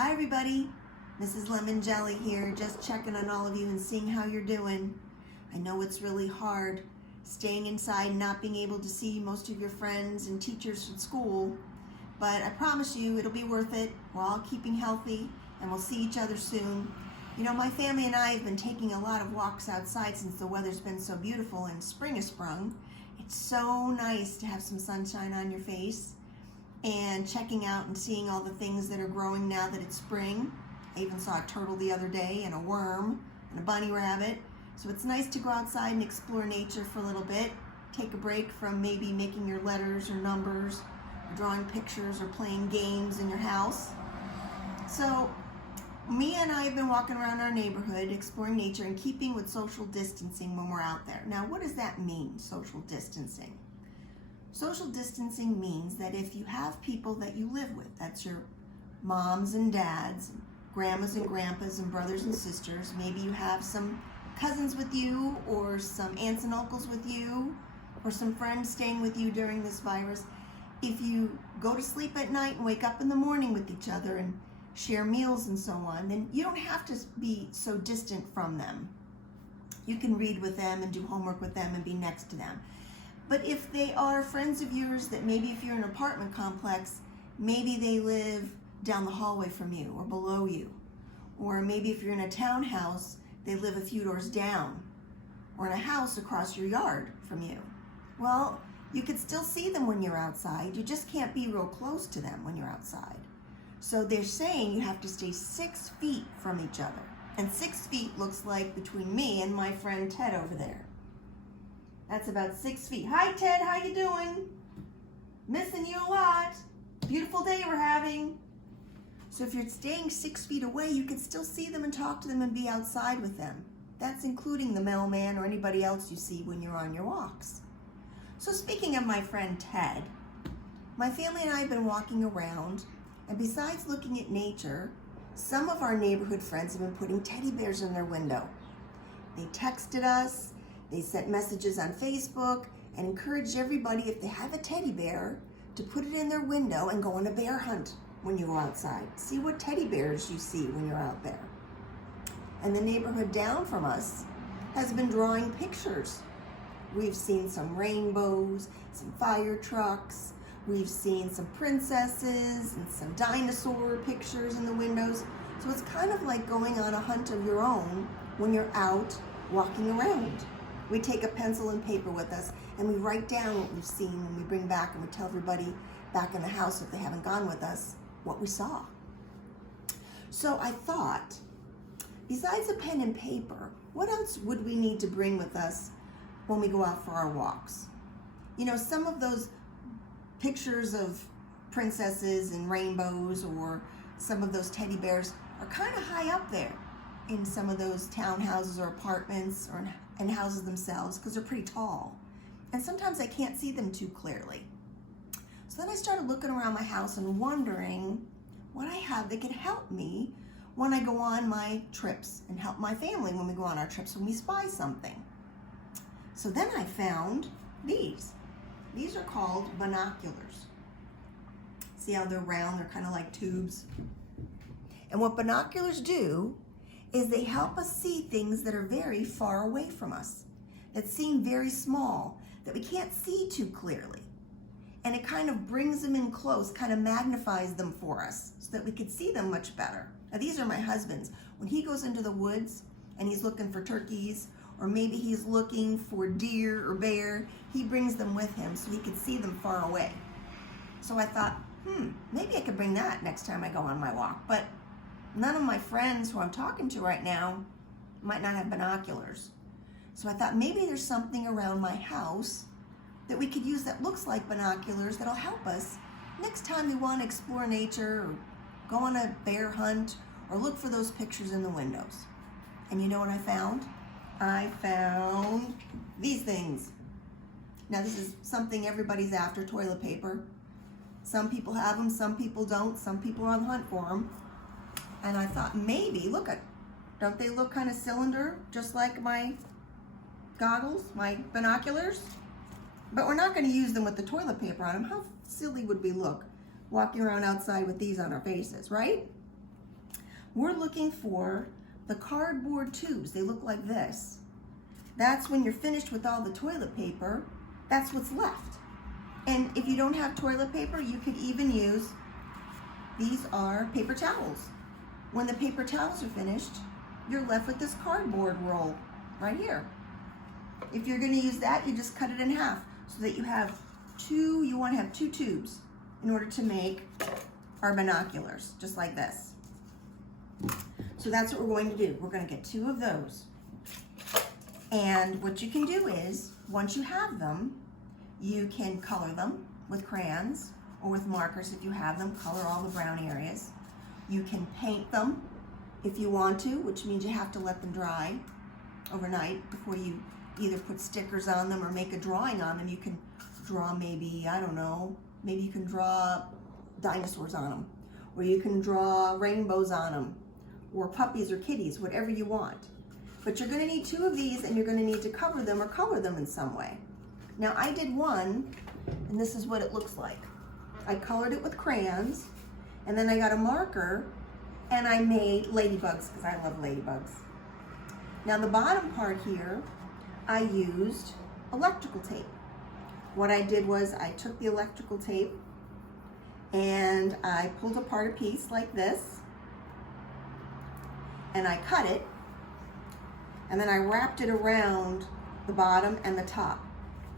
Hi everybody, Mrs. Lemon Jelly here, just checking on all of you and seeing how you're doing. I know it's really hard staying inside and not being able to see most of your friends and teachers from school, but I promise you it'll be worth it. We're all keeping healthy and we'll see each other soon. You know, my family and I have been taking a lot of walks outside since the weather's been so beautiful and spring has sprung. It's so nice to have some sunshine on your face and checking out and seeing all the things that are growing now that it's spring. I even saw a turtle the other day and a worm and a bunny rabbit. So it's nice to go outside and explore nature for a little bit. Take a break from maybe making your letters or numbers, or drawing pictures or playing games in your house. So me and I have been walking around our neighborhood exploring nature and keeping with social distancing when we're out there. Now, what does that mean, social distancing? Social distancing means that if you have people that you live with, that's your moms and dads, grandmas and grandpas and brothers and sisters, maybe you have some cousins with you or some aunts and uncles with you or some friends staying with you during this virus. If you go to sleep at night and wake up in the morning with each other and share meals and so on, then you don't have to be so distant from them. You can read with them and do homework with them and be next to them. But if they are friends of yours that maybe if you're in an apartment complex, maybe they live down the hallway from you or below you. Or maybe if you're in a townhouse, they live a few doors down. Or in a house across your yard from you. Well, you could still see them when you're outside. You just can't be real close to them when you're outside. So they're saying you have to stay 6 feet from each other. And 6 feet looks like between me and my friend Ted over there. That's about 6 feet. Hi Ted, how you doing? Missing you a lot. Beautiful day we're having. So if you're staying 6 feet away, you can still see them and talk to them and be outside with them. That's including the mailman or anybody else you see when you're on your walks. So speaking of my friend Ted, my family and I have been walking around, and besides looking at nature, some of our neighborhood friends have been putting teddy bears in their window. They texted us, they sent messages on Facebook, and encouraged everybody, if they have a teddy bear, to put it in their window and go on a bear hunt when you go outside. See what teddy bears you see when you're out there. And the neighborhood down from us has been drawing pictures. We've seen some rainbows, some fire trucks, we've seen some princesses and some dinosaur pictures in the windows. So it's kind of like going on a hunt of your own when you're out walking around. We take a pencil and paper with us and we write down what we've seen and we bring back and we tell everybody back in the house, if they haven't gone with us, what we saw. So I thought, besides a pen and paper, what else would we need to bring with us when we go out for our walks? You know, some of those pictures of princesses and rainbows or some of those teddy bears are kind of high up there in some of those townhouses or apartments or in houses themselves because they're pretty tall. And sometimes I can't see them too clearly. So then I started looking around my house and wondering what I have that could help me when I go on my trips and help my family when we go on our trips when we spy something. So then I found these. These are called binoculars. See how they're round? They're kind of like tubes. And what binoculars do is they help us see things that are very far away from us, that seem very small, that we can't see too clearly. And it kind of brings them in close, kind of magnifies them for us so that we could see them much better. Now these are my husband's. When he goes into the woods and he's looking for turkeys, or maybe he's looking for deer or bear, he brings them with him so he can see them far away. So I thought, maybe I could bring that next time I go on my walk. But none of my friends who I'm talking to right now might not have binoculars. So I thought maybe there's something around my house that we could use that looks like binoculars that'll help us next time we want to explore nature or go on a bear hunt or look for those pictures in the windows. And you know what I found? I found these things. Now this is something everybody's after, toilet paper. Some people have them, some people don't. Some people are on the hunt for them. And I thought maybe, don't they look kind of cylinder, just like my goggles, my binoculars? But we're not going to use them with the toilet paper on them. How silly would we look walking around outside with these on our faces, right? We're looking for the cardboard tubes. They look like this. That's when you're finished with all the toilet paper, that's what's left. And if you don't have toilet paper, you could even use, these are paper towels. When the paper towels are finished, you're left with this cardboard roll right here. If you're going to use that, you just cut it in half so that you have you want to have two tubes in order to make our binoculars, just like this. So that's what we're going to do. We're going to get two of those. And what you can do is, once you have them, you can color them with crayons or with markers if you have them, color all the brown areas. You can paint them if you want to, which means you have to let them dry overnight before you either put stickers on them or make a drawing on them. You can draw maybe, I don't know, maybe you can draw dinosaurs on them, or you can draw rainbows on them, or puppies or kitties, whatever you want. But you're going to need two of these, and you're going to need to cover them or color them in some way. Now I did one, and this is what it looks like. I colored it with crayons, and then I got a marker, and I made ladybugs, because I love ladybugs. Now the bottom part here, I used electrical tape. What I did was I took the electrical tape and I pulled apart a piece like this, and I cut it, and then I wrapped it around the bottom and the top,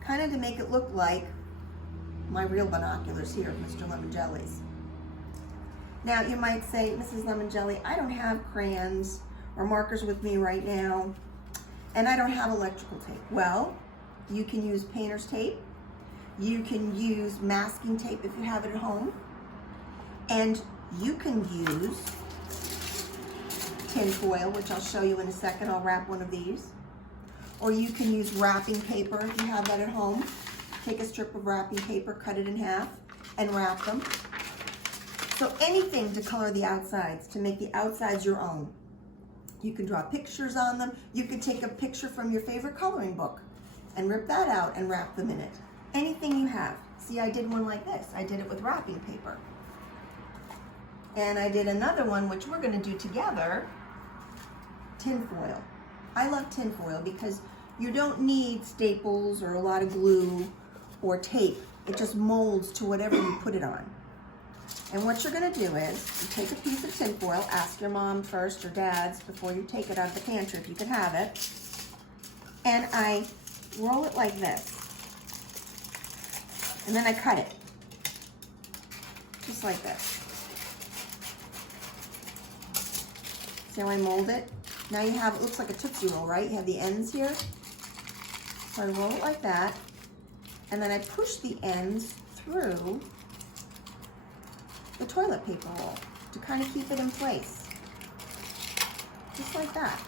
kind of to make it look like my real binoculars here, Mr. Lemon Jelly's. Now you might say, Mrs. Lemon Jelly, I don't have crayons or markers with me right now, and I don't have electrical tape. Well, you can use painter's tape. You can use masking tape if you have it at home. And you can use tin foil, which I'll show you in a second. I'll wrap one of these. Or you can use wrapping paper if you have that at home. Take a strip of wrapping paper, cut it in half, and wrap them. So anything to color the outsides, to make the outsides your own. You can draw pictures on them. You could take a picture from your favorite coloring book and rip that out and wrap them in it. Anything you have. See, I did one like this. I did it with wrapping paper. And I did another one, which we're going to do together, tin foil. I love tin foil because you don't need staples or a lot of glue or tape. It just molds to whatever you put it on. And what you're going to do is, you take a piece of tin foil, ask your mom first or dad's before you take it out of the pantry if you can have it, and I roll it like this. And then I cut it, just like this. See how I mold it? Now you have, it looks like a Tootsie Roll, right? You have the ends here. So I roll it like that, and then I push the ends through the toilet paper roll to kind of keep it in place. Just like that.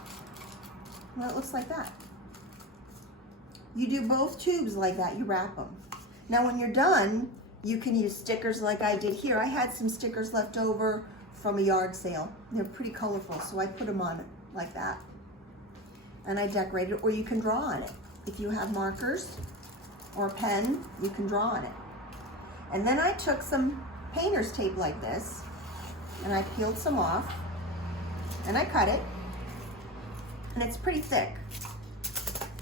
Well, it looks like that. You do both tubes like that, you wrap them. Now when you're done, you can use stickers like I did here. I had some stickers left over from a yard sale. They're pretty colorful, so I put them on it like that. And I decorated it, or you can draw on it. If you have markers or a pen, you can draw on it. And then I took some painter's tape like this, and I peeled some off, and I cut it, and it's pretty thick.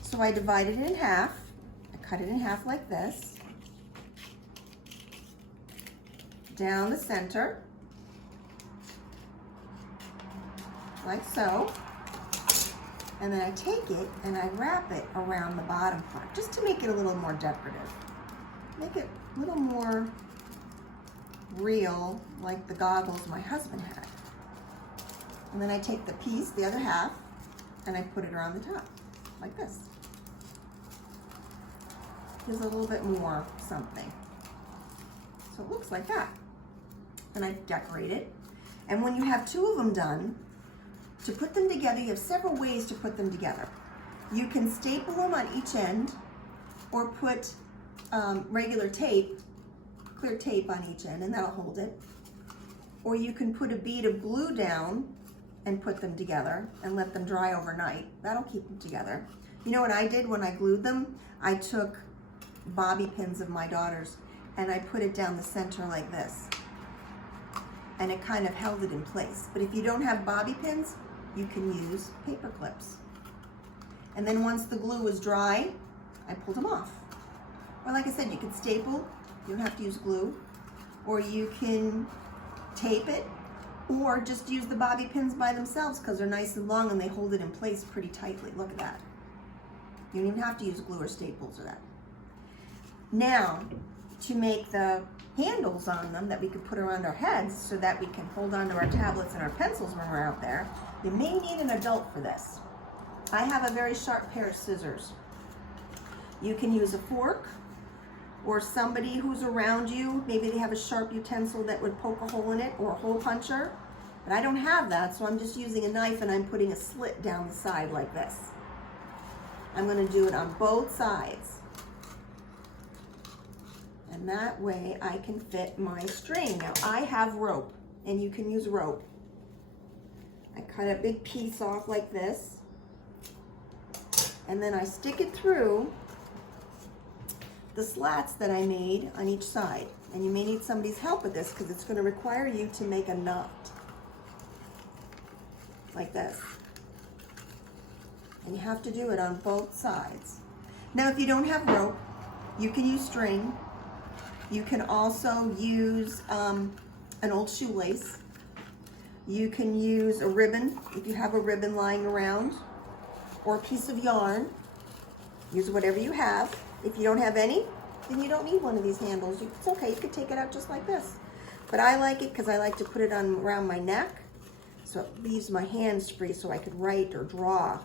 So I divided it in half. I cut it in half like this, down the center, like so, and then I take it and I wrap it around the bottom part, just to make it a little more decorative. Make it a little more real, like the goggles my husband had. And then I take the piece, the other half, and I put it around the top, like this. Gives a little bit more something. So it looks like that. And I decorate it. And when you have two of them done, to put them together, you have several ways to put them together. You can staple them on each end, or put regular tape, clear tape on each end, and that'll hold it. Or you can put a bead of glue down and put them together and let them dry overnight. That'll keep them together. You know what I did when I glued them? I took bobby pins of my daughter's and I put it down the center like this. and it kind of held it in place. But if you don't have bobby pins, you can use paper clips. And then once the glue was dry, I pulled them off. Or like I said, you can staple, you don't have to use glue, or you can tape it, or just use the bobby pins by themselves because they're nice and long and they hold it in place pretty tightly. Look at that. You don't even have to use glue or staples or that. Now, to make the handles on them that we could put around our heads so that we can hold on to our tablets and our pencils when we're out there, you may need an adult for this. I have a very sharp pair of scissors. You can use a fork, or somebody who's around you, maybe they have a sharp utensil that would poke a hole in it, or a hole puncher. But I don't have that, so I'm just using a knife and I'm putting a slit down the side like this. I'm going to do it on both sides. And that way I can fit my string. Now I have rope, and you can use rope. I cut a big piece off like this, and then I stick it through the slats that I made on each side. And you may need somebody's help with this because it's going to require you to make a knot like this. And you have to do it on both sides. Now if you don't have rope, you can use string. You can also use an old shoelace. You can use a ribbon if you have a ribbon lying around, or a piece of yarn. Use whatever you have. If you don't have any, then you don't need one of these handles. It's okay, you could take it out just like this. But I like it because I like to put it on around my neck, so it leaves my hands free so I could write or draw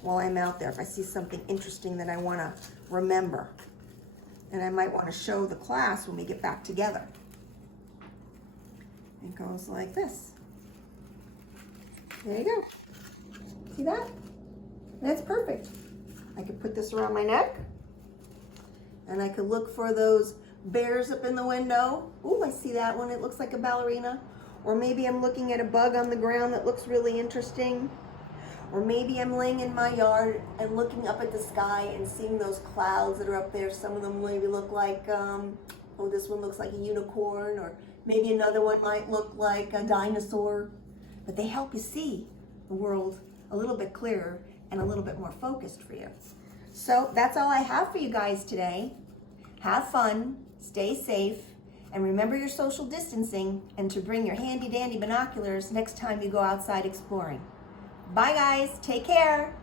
while I'm out there if I see something interesting that I want to remember. And I might want to show the class when we get back together. It goes like this. There you go. See that? That's perfect. I could put this around my neck, and I could look for those bears up in the window. Ooh, I see that one. It looks like a ballerina. Or maybe I'm looking at a bug on the ground that looks really interesting. Or maybe I'm laying in my yard and looking up at the sky and seeing those clouds that are up there. Some of them maybe look like, oh, this one looks like a unicorn, or maybe another one might look like a dinosaur. But they help you see the world a little bit clearer and a little bit more focused for you. So that's all I have for you guys today. Have fun, stay safe, and remember your social distancing, and to bring your handy dandy binoculars next time you go outside exploring. Bye guys, take care.